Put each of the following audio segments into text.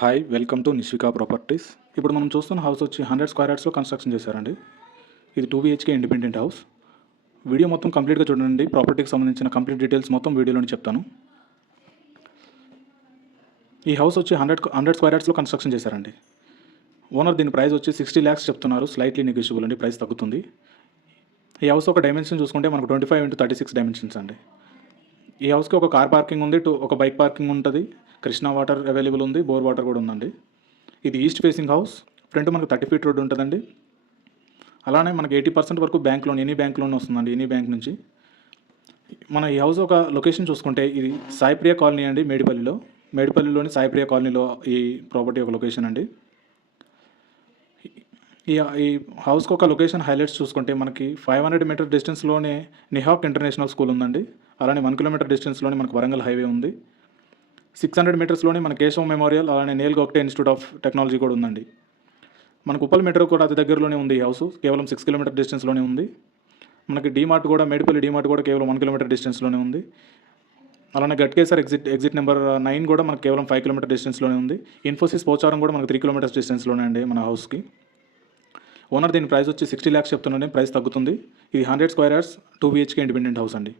Hi welcome to Nishvika properties. ఇప్పుడు మనం చూస్తున్న హౌస్ వచ్చి 100 స్క్వేర్ యార్డ్స్లో కన్స్ట్రక్షన్ చేశారండి. ఇది 2 BHK ఇండిపెండెంట్ హౌస్. వీడియో మొత్తం కంప్లీట్గా చూడండి. ప్రాపర్టీకి సంబంధించిన కంప్లీట్ డీటెయిల్స్ మొత్తం వీడియోలోనే చెప్తాను. ఈ హౌస్ వచ్చి 100 స్క్వేర్ యార్డ్స్లో కన్స్ట్రక్షన్ చేశారండి. ఓనర్ దీని ప్రైస్ వచ్చి 60 lakhs చెప్తున్నారు. స్లైట్లీ నెగోషియబుల్ అండి, ప్రైస్ తగ్గుతుంది. ఈ హౌస్ ఒక డైమెన్షన్ చూసుకుంటే మనకు 25x36 డైమెన్షన్స్ అండి. ఈ హౌస్కి ఒక కార్ పార్కింగ్ ఉంది, ఒక బైక్ పార్కింగ్ ఉంటుంది, కృష్ణా వాటర్ అవైలబుల్ ఉంది, బోర్ వాటర్ కూడా ఉందండి. ఇది ఈస్ట్ ఫేసింగ్ హౌస్. ఫ్రంట్ మనకు 30 feet రోడ్ ఉంటుందండి. అలానే మనకి 80% వరకు bank loan, any bank loan వస్తుందండి, ఎనీ బ్యాంక్ నుంచి. మన ఈ హౌస్ ఒక లొకేషన్ చూసుకుంటే ఇది సాయిప్రియ కాలనీ అండి, మేడిపల్లిలోని సాయిప్రియ కాలనీలో ఈ ప్రాపర్టీ ఒక లొకేషన్ అండి. ఈ హౌస్కి ఒక లొకేషన్ హైలైట్స్ చూసుకుంటే మనకి 500 meter డిస్టెన్స్లోనే నిహాక్ ఇంటర్నేషనల్ స్కూల్ ఉందండి. అలానే 1 kilometer డిస్టెన్స్లోనే మనకు వరంగల్ హైవే ఉంది. 600 metersలోనే మన కేశవ్ మెమోరియల్, అలానే నేల్ గోక్టే ఇన్స్టిట్యూట్ ఆఫ్ టెక్నాలజీ కూడా ఉందండి. మనకు ఉప్పల్ మెట్రో కూడా అతి దగ్గరలోనే ఉంది. ఈ హౌస్ కేవలం 6 kilometer డిస్టెన్స్లోనే ఉంది. మనకి డీమార్ట్ కూడా, మేడిపల్లి డీమార్ట్ కూడా కేవలం 1 kilometer డిస్టెన్స్లోనే ఉంది. అలానే గట్కేసర్ ఎగ్జిట్ నెంబర్ 9 కూడా మనకు కేవలం 5 kilometer డిస్టెన్స్లోనే ఉంది. ఇన్ఫోసిస్ పోచారం కూడా మనకు 3 kilometers డిస్టెన్స్లోనే అండి మన హౌస్కి. ఓనర్ దీని ప్రైస్ వచ్చి 60 lakhs చెప్తున్నాను, ప్రైస్ తగ్గుతుంది. ఇది 100 square yards 2 BHK independent house అండి.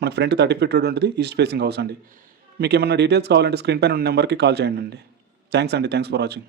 మనకు ఫ్రంట్ 30 feet రోడ్ ఉంటుంది, ఈస్ట్ ఫేసింగ్ హౌస్ అండి. మీకు ఏమైనా డీటెయిల్స్ కావాలంటే స్క్రీన్ పైన ఉన్న నెంబర్కి కాల్ చేయండి. Thanks for watching.